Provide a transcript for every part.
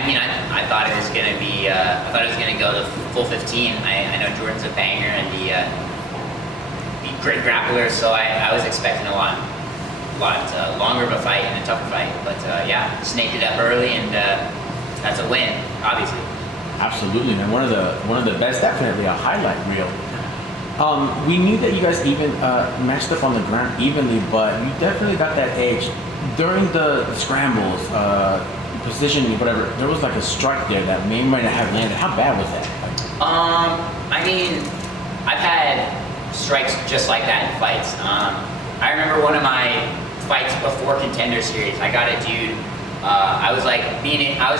I mean, I thought it was gonna be, I thought it was gonna go the full 15. I know Jordan's a banger and the great grappler, so I was expecting a lot longer of a fight and a tougher fight. But yeah, snaked it up early, and that's a win, obviously. Absolutely, man. One of the best, definitely a highlight reel. We knew that you guys even matched up on the ground evenly, but you definitely got that edge during the scrambles, positioning, whatever. There was like a strike there that might not have landed. How bad was that? I mean, I've had strikes just like that in fights. I remember one of my fights before Contender Series. I got a dude. I was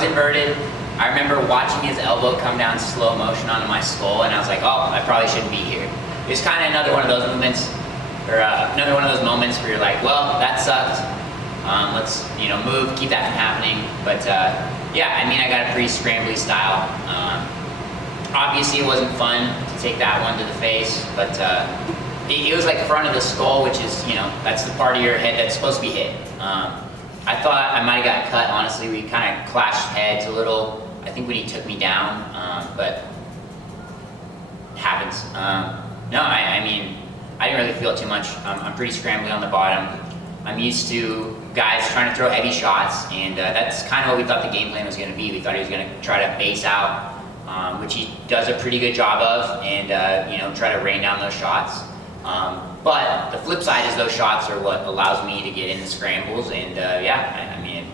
inverted. I remember watching his elbow come down slow motion onto my skull, and I was like, oh, I probably shouldn't be here. It was kind of another one of those movements, or another one of those moments where you're like, well, that sucked. Let's move, keep that from happening. But yeah, I mean, I got a pretty scrambly style. Obviously, it wasn't fun to take that one to the face, but it was like front of the skull, which is that's the part of your head that's supposed to be hit. I thought I might have got cut. Honestly, we kind of clashed heads a little. I think when he took me down, but it happens. No, I mean, I didn't really feel it too much. I'm pretty scrambly on the bottom. I'm used to guys trying to throw heavy shots, and that's kind of what we thought the game plan was going to be. We thought he was going to try to base out, which he does a pretty good job of, and try to rain down those shots. But the flip side is those shots are what allows me to get in the scrambles, and yeah, I mean, it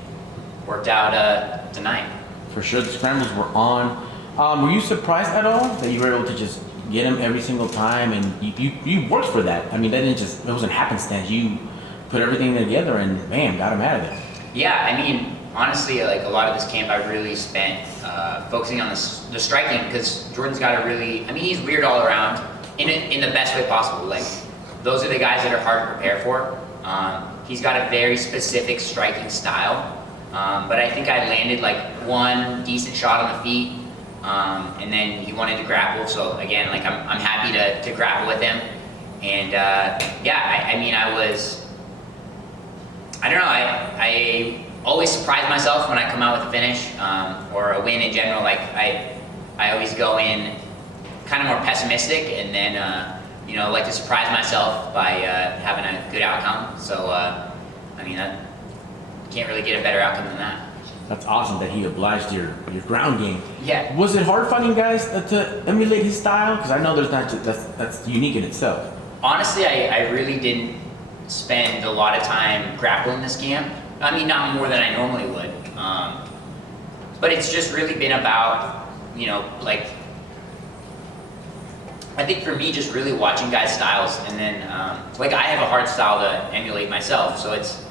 worked out tonight. For sure, the scrambles were on. Were you surprised at all that you were able to just get him every single time, and you worked for that? I mean, it wasn't happenstance. You put everything together and bam, got him out of there. Yeah, I mean, honestly, like a lot of this camp, I really spent focusing on the striking, because Jordan's got a really, I mean, he's weird all around in the best way possible. Like, those are the guys that are hard to prepare for. He's got a very specific striking style, but I think I landed like one decent shot on the feet, and then he wanted to grapple. So again, like I'm happy to grapple with him, and yeah, I mean, I don't know, I always surprise myself when I come out with a finish, or a win in general. Like I always go in kind of more pessimistic, and then like to surprise myself by having a good outcome. So I mean, can't really get a better outcome than that. That's awesome that he obliged your ground game. Yeah. Was it hard finding guys to emulate his style? Because I know there's not that's unique in itself. Honestly, I really didn't spend a lot of time grappling this camp. I mean, not more than I normally would. But it's just really been about, like, I think for me, just really watching guys' styles, and then, like, I have a hard style to emulate myself, so it's,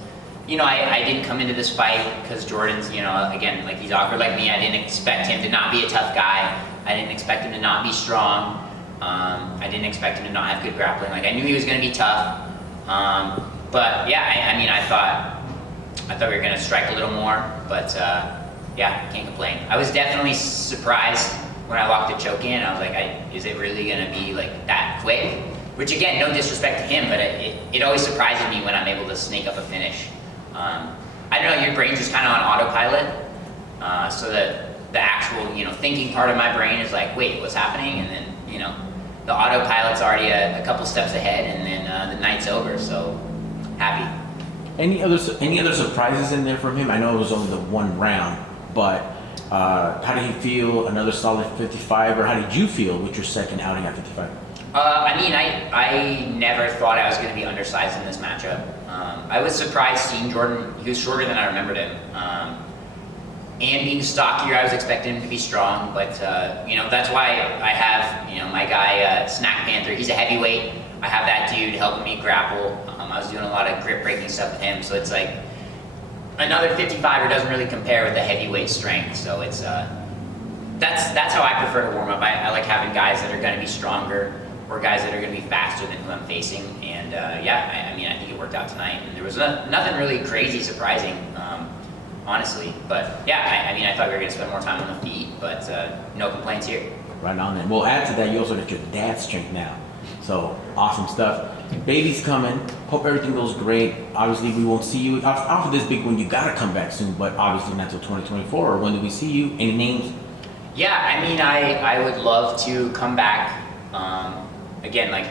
I didn't come into this fight because Jordan's, again, like, he's awkward like me. I didn't expect him to not be a tough guy. I didn't expect him to not be strong. I didn't expect him to not have good grappling. Like, I knew he was going to be tough. But yeah, I mean, I thought we were going to strike a little more, but yeah, can't complain. I was definitely surprised when I locked the choke in. I was like, is it really going to be like that quick? Which again, no disrespect to him, but it always surprises me when I'm able to snake up a finish. I don't know, your brain's just kind of on autopilot, so that the actual, thinking part of my brain is like, wait, what's happening? And then, the autopilot's already a couple steps ahead, and then the night's over, so happy. Any other surprises in there from him? I know it was only the one round, but how did he feel? Another solid 55, or how did you feel with your second outing at 55? I mean, I never thought I was going to be undersized in this matchup. I was surprised seeing Jordan. He was shorter than I remembered him. And being stockier, I was expecting him to be strong, but that's why I have my guy Snack Panther. He's a heavyweight. I have that dude helping me grapple. I was doing a lot of grip breaking stuff with him, so it's like another 55er doesn't really compare with the heavyweight strength. So it's that's how I prefer to warm up. I like having guys that are going to be stronger, or guys that are going to be faster than who I'm facing. And yeah, I mean, I think it worked out tonight, and there was nothing really crazy surprising. Honestly, but yeah, I mean, I thought we were going to spend more time on the feet, but no complaints here. Right on then. Well, add to that, you also got your dad strength now. So awesome stuff. Baby's coming. Hope everything goes great. Obviously, we won't see you off of this big one. You gotta come back soon, but obviously not till 2024. Or when do we see you? Any names? Yeah, I mean, I would love to come back. Again, like,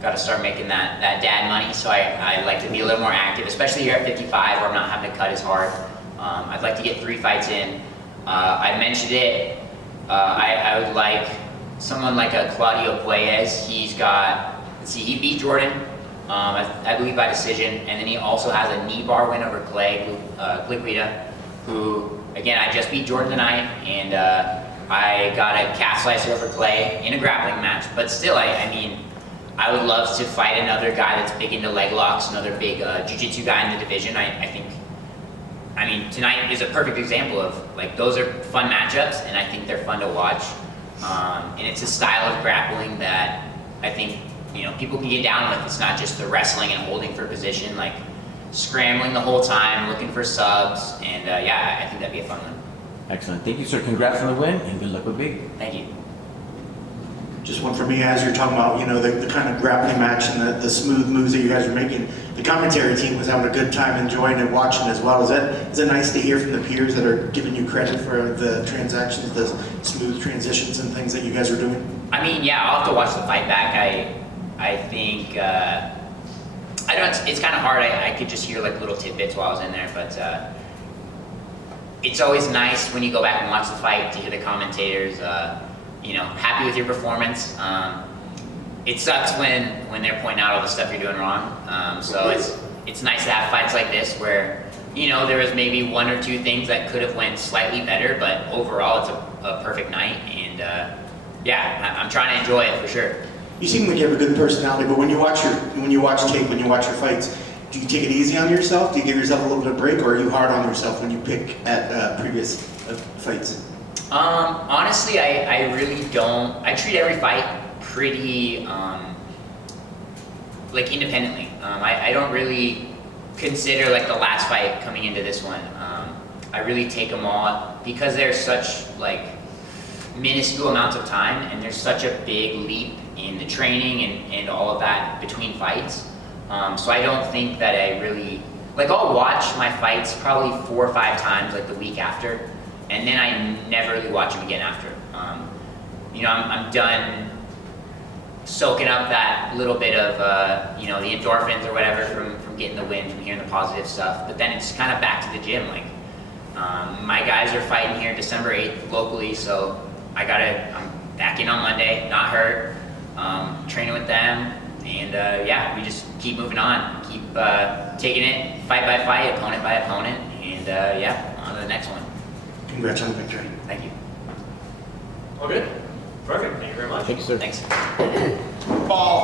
got to start making that dad money. So I like to be a little more active, especially here at 55, where I'm not having to cut as hard. I'd like to get 3 fights in. I mentioned it. I would like someone like a Claudio Puelles. He's got, let's see, he beat Jordan, I believe by decision, and then he also has a knee bar win over Clay Guida, who, again, I just beat Jordan tonight, and I got a calf slicer over Clay in a grappling match. But still, I mean, I would love to fight another guy that's big into leg locks, another big jiu-jitsu guy in the division. I think, I mean, tonight is a perfect example of, like, those are fun matchups, and I think they're fun to watch. And it's a style of grappling that I think, you know, people can get down with. It's not just the wrestling and holding for position, like scrambling the whole time, looking for subs, and yeah, I think that'd be a fun one. Excellent. Thank you, sir. Congrats on the win, and good luck with Big. Thank you. Just one for me, as you're talking about, you know, the kind of grappling match and the smooth moves that you guys are making. The commentary team was having a good time enjoying and watching as well. Is it nice to hear from the peers that are giving you credit for the transactions, the smooth transitions and things that you guys are doing? I mean, yeah, I'll have to watch the fight back. I think, I don't, it's kind of hard. I could just hear like little tidbits while I was in there, but it's always nice when you go back and watch the fight to hear the commentators, you know, happy with your performance. It sucks when they're pointing out all the stuff you're doing wrong. So it's nice to have fights like this where, you know, there was maybe 1 or 2 things that could have went slightly better, but overall it's a perfect night. And yeah, I'm trying to enjoy it for sure. You seem like you have a good personality, but when you watch tape, when you watch your fights, do you take it easy on yourself? Do you give yourself a little bit of break, or are you hard on yourself when you pick at previous fights? Honestly, I really don't. I treat every fight pretty like independently. I don't really consider like the last fight coming into this one. I really take them all because there's such like minuscule amounts of time, and there's such a big leap in the training and all of that between fights. So I don't think that I really, like, I'll watch my fights probably 4 or 5 times like the week after, and then I never really watch them again after. You know, I'm done soaking up that little bit of, you know, the endorphins or whatever from getting the win, from hearing the positive stuff. But then it's kind of back to the gym. Like, my guys are fighting here December 8th locally, so I'm back in on Monday, not hurt, training with them, and yeah, we just keep moving on, keep taking it fight by fight, opponent by opponent, and yeah, on to the next one. Congrats on the victory. Thank you. All good? Perfect. Thank you very much. Thank you, sir. Thanks. Ball.